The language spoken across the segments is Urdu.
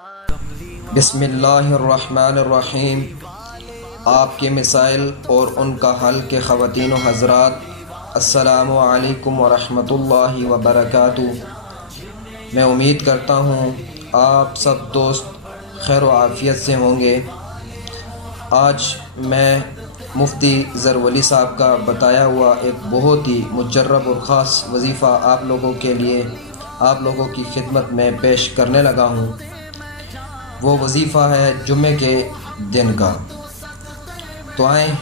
بسم اللہ الرحمن الرحیم۔ آپ کے مسائل اور ان کا حل کے خواتین و حضرات، السلام علیکم ورحمۃ اللہ وبرکاتہ۔ میں امید کرتا ہوں آپ سب دوست خیر و عافیت سے ہوں گے۔ آج میں مفتی ظہر ولی صاحب کا بتایا ہوا ایک بہت ہی مجرب اور خاص وظیفہ آپ لوگوں کے لیے، آپ لوگوں کی خدمت میں پیش کرنے لگا ہوں۔ وہ وظیفہ ہے جمعے کے دن کا۔ تو آئیں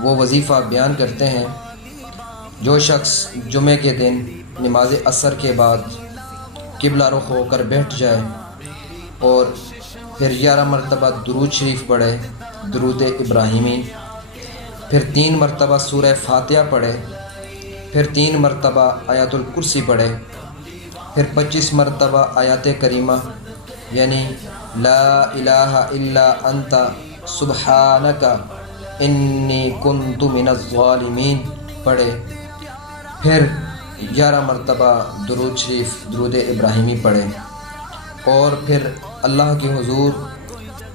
وہ وظیفہ بیان کرتے ہیں۔ جو شخص جمعے کے دن نماز عصر کے بعد قبلہ رخ ہو کر بیٹھ جائے اور پھر 11 مرتبہ درود شریف پڑھے، درود ابراہیمی، پھر 3 مرتبہ سورہ فاتحہ پڑھے، پھر 3 مرتبہ آیت الکرسی پڑھے، پھر 25 مرتبہ آیات کریمہ یعنی لا الہ الا انت سبحانک انی کنت من الظالمین پڑھے، پھر 11 مرتبہ درود شریف درود ابراہیمی پڑھے، اور پھر اللہ کے حضور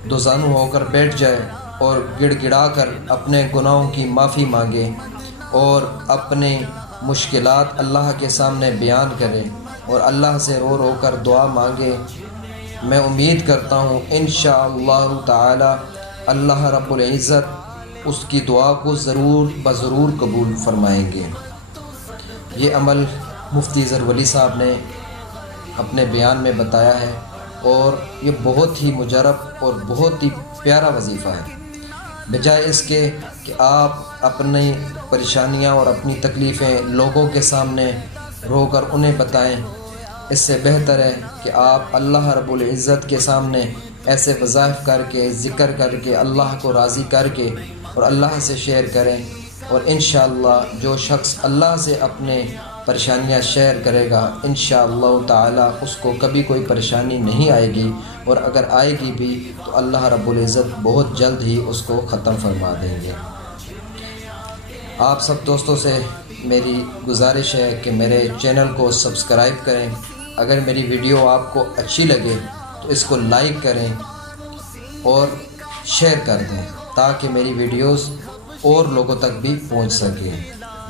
دوزانو ہو کر بیٹھ جائے اور گڑ گڑا کر اپنے گناہوں کی معافی مانگے اور اپنے مشکلات اللہ کے سامنے بیان کرے اور اللہ سے رو رو کر دعا مانگے۔ میں امید کرتا ہوں انشاءاللہ تعالی اللہ رب العزت اس کی دعا کو ضرور بضرور قبول فرمائیں گے۔ یہ عمل مفتی ظہر ولی صاحب نے اپنے بیان میں بتایا ہے اور یہ بہت ہی مجرب اور بہت ہی پیارا وظیفہ ہے۔ بجائے اس کے کہ آپ اپنی پریشانیاں اور اپنی تکلیفیں لوگوں کے سامنے رو کر انہیں بتائیں، اس سے بہتر ہے کہ آپ اللہ رب العزت کے سامنے ایسے وظائف کر کے، ذکر کر کے، اللہ کو راضی کر کے اور اللہ سے شیئر کریں، اور انشاءاللہ جو شخص اللہ سے اپنے پریشانیاں شیئر کرے گا انشاءاللہ تعالی اس کو کبھی کوئی پریشانی نہیں آئے گی، اور اگر آئے گی بھی تو اللہ رب العزت بہت جلد ہی اس کو ختم فرما دیں گے۔ آپ سب دوستوں سے میری گزارش ہے کہ میرے چینل کو سبسکرائب کریں۔ اگر میری ویڈیو آپ کو اچھی لگے تو اس کو لائک کریں اور شیئر کر دیں تاکہ میری ویڈیوز اور لوگوں تک بھی پہنچ سکے۔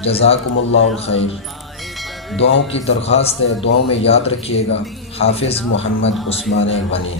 جزاکم اللہ الخیر۔ دعاؤں کی درخواست ہے، دعاؤں میں یاد رکھیے گا۔ حافظ محمد عثمان غنی۔